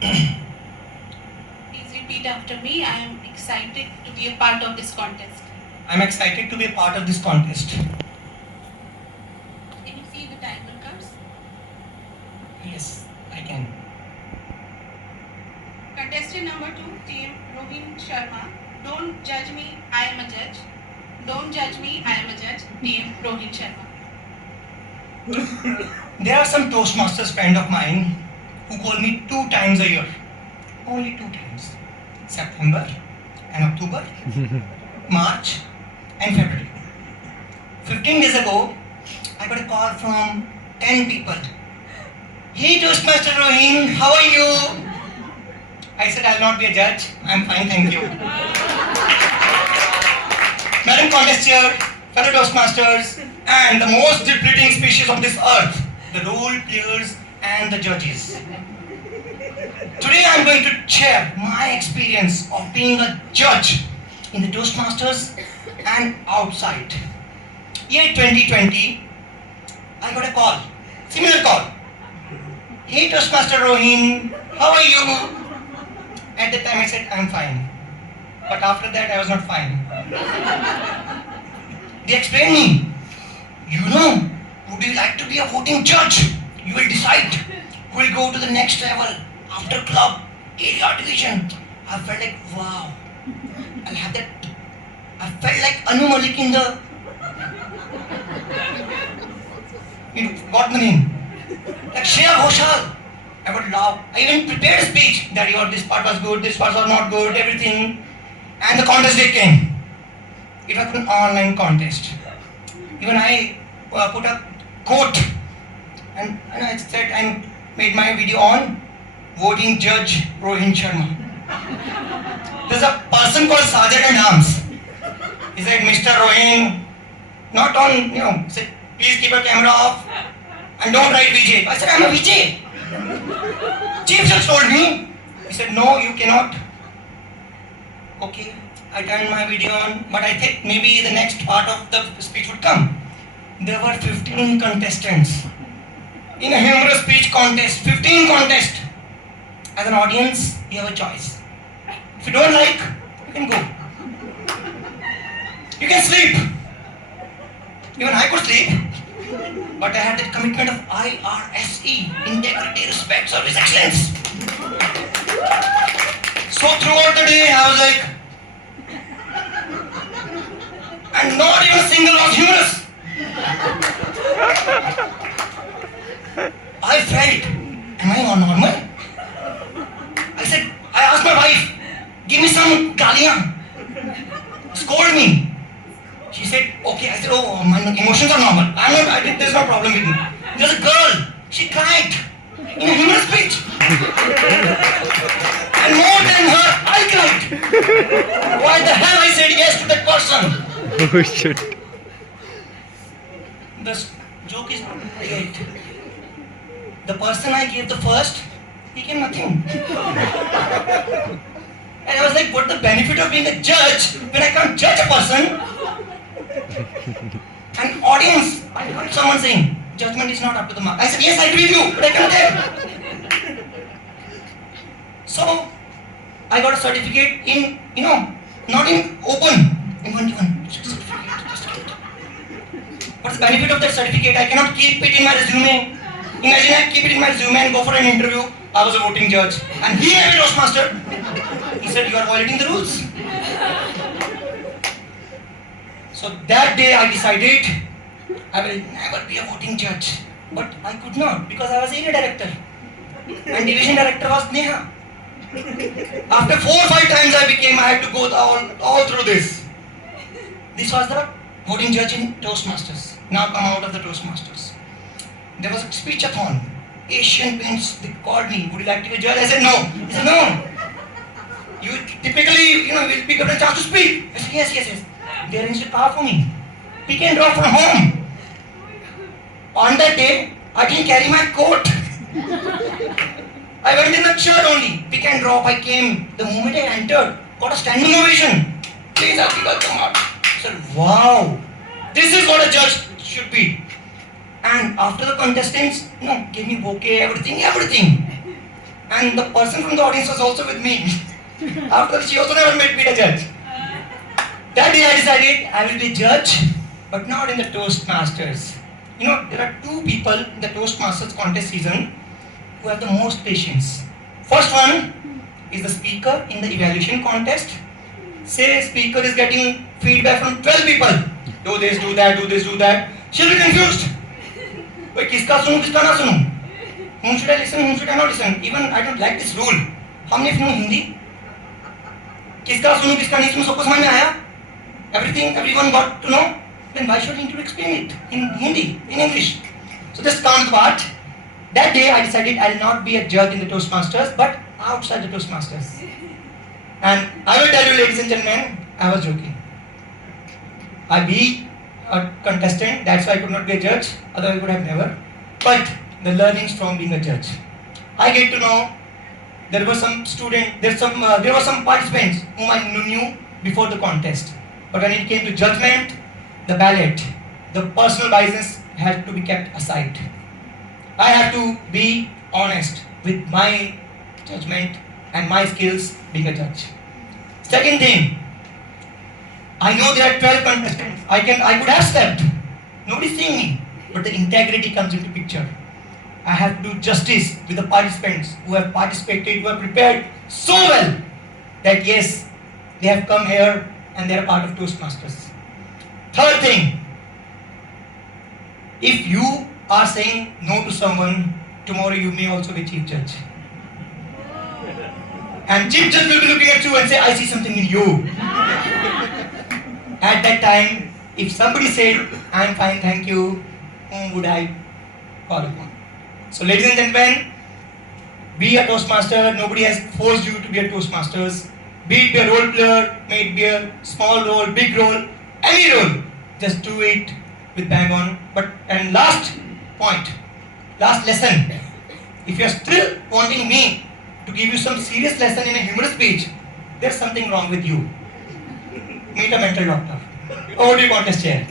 Please repeat after me. I am excited to be a part of this contest. I'm excited to be a part of this contest. Can you see the timer cards? Yes, I can. Contestant number 2, team Rohin Sharma. Don't judge me, I am a judge. Don't judge me, I am a judge. Team Rohin Sharma. There are some Toastmasters friend of mine who call me 2 times a year. Only 2 times. September and October, March and February. 15 days ago, I got a call from 10 people. Hey Toastmaster Rohin, how are you? I said I'll not be a judge. I'm fine, thank you. Madam Contester, fellow Toastmasters, and the most depleting species of this earth, the role players and the judges. Today I'm going to share my experience of being a judge in the Toastmasters and outside. Year 2020, I got a call, similar call. Hey Toastmaster Rohin, how are you? At the time I said I'm fine. But after that I was not fine. They explained me, would you like to be a voting judge? You will decide who will go to the next level after club, area division. I felt like, wow, I'll have that. I felt like Anu Malik in the, got the name. Like Shreya Ghoshal. I would laugh. I even prepared a speech that this part was good, this part was not good, everything. And the contest day came. It was an online contest. Even I put a quote and I said and made my video on voting judge Rohin Sharma. There's a person called Sergeant at Arms. He said, Mr. Rohin, not on, said, please keep your camera off and don't write Vijay. I said, I'm a Vijay. Chief just told me. He said, no, you cannot. Okay, I turned my video on, but I think maybe the next part of the speech would come. There were 15 contestants in a humorous speech contest. 15 contests. As an audience, you have a choice. If you don't like, you can go. You can sleep. Even I could sleep. But I had that commitment of IRSE, integrity, respect, service, excellence. So throughout the day, I was like, and not even a single was humorous. I felt, am I not normal? I asked my wife, give me some galiyan, scold me. She said, okay. I said, oh, my emotions are normal. There's no problem with me. There's a girl, she cried in a humorous speech. And more than her, I cried. Why the hell I said yes to that person? Oh shit. The joke is not right. The person I gave the first, he came nothing. And I was like, what the benefit of being a judge when I can't judge a person? An audience, I heard someone saying, judgment is not up to the mark. I said, yes, I agree with you, but I cannot tell. So, I got a certificate in, not in open, in 1-1. What's the benefit of that certificate? I cannot keep it in my resume. Imagine I keep it in my resume and go for an interview. I was a voting judge. And he made me Toastmaster. He said, you are violating the rules. So that day I decided I will never be a voting judge. But I could not because I was area director. And division director was Neha. After 4 or 5 times I had to go all through this. This was the voting judge in Toastmasters. Now come out of the Toastmasters. There was a speech-a-thon. Asian Paints, they called me, would you like to be a judge? I said no. He said no. You typically, will pick up a chance to speak. I said yes. They arranged a car for me. Pick and drop from home. On that day, I didn't carry my coat. I went in a shirt only. Pick and drop, I came. The moment I entered, got a standing ovation. Please, Abdul, come out. I said, wow, this is what a judge should be. And after the contestants, gave me bouquet, everything. And the person from the audience was also with me. After she also never made me a judge. That day I decided I will be a judge, but not in the Toastmasters. You know, there are two people in the Toastmasters contest season who have the most patience. First one is the speaker in the evaluation contest. Say speaker is getting feedback from 12 people. Do this, do that, do this, do that. She'll be confused. Wait, kiska sunu, kiska na sunu? Whom should I listen, whom should I not listen? Even I don't like this rule. हमने सुनो हिंदी? किसका सुनो, किसका नहीं सुनो, सबको समझ में आया? Everyone got to know? Then why should I need to explain it in Hindi, in English? So just count the part. That day I decided I'll not be a judge in the Toastmasters, but outside the Toastmasters. And I will tell you, ladies and gentlemen, I was joking. I be a contestant, that's why I could not be a judge, otherwise I would have never. But the learnings from being a judge. I get to know there were some participants whom I knew before the contest. But when it came to judgment, the ballot, the personal bias had to be kept aside. I had to be honest with my judgment and my skills being a judge. Second thing, I know there are 12 contestants. I could have slept. Nobody's seeing me. But the integrity comes into picture. I have to do justice with the participants who have participated, who have prepared so well that yes, they have come here and they are part of Toastmasters. Third thing, if you are saying no to someone, tomorrow you may also be chief judge. And chief judge will be looking at you and say, I see something in you. At that time, if somebody said, I'm fine, thank you, whom would I call upon? So ladies and gentlemen, be a Toastmaster. Nobody has forced you to be a Toastmasters. Be it be a role player, may it be a small role, big role, any role. Just do it with bang on. And last point, last lesson. If you are still wanting me to give you some serious lesson in a humorous speech, there's something wrong with you. Meet a mental doctor. Over to you, contest chair.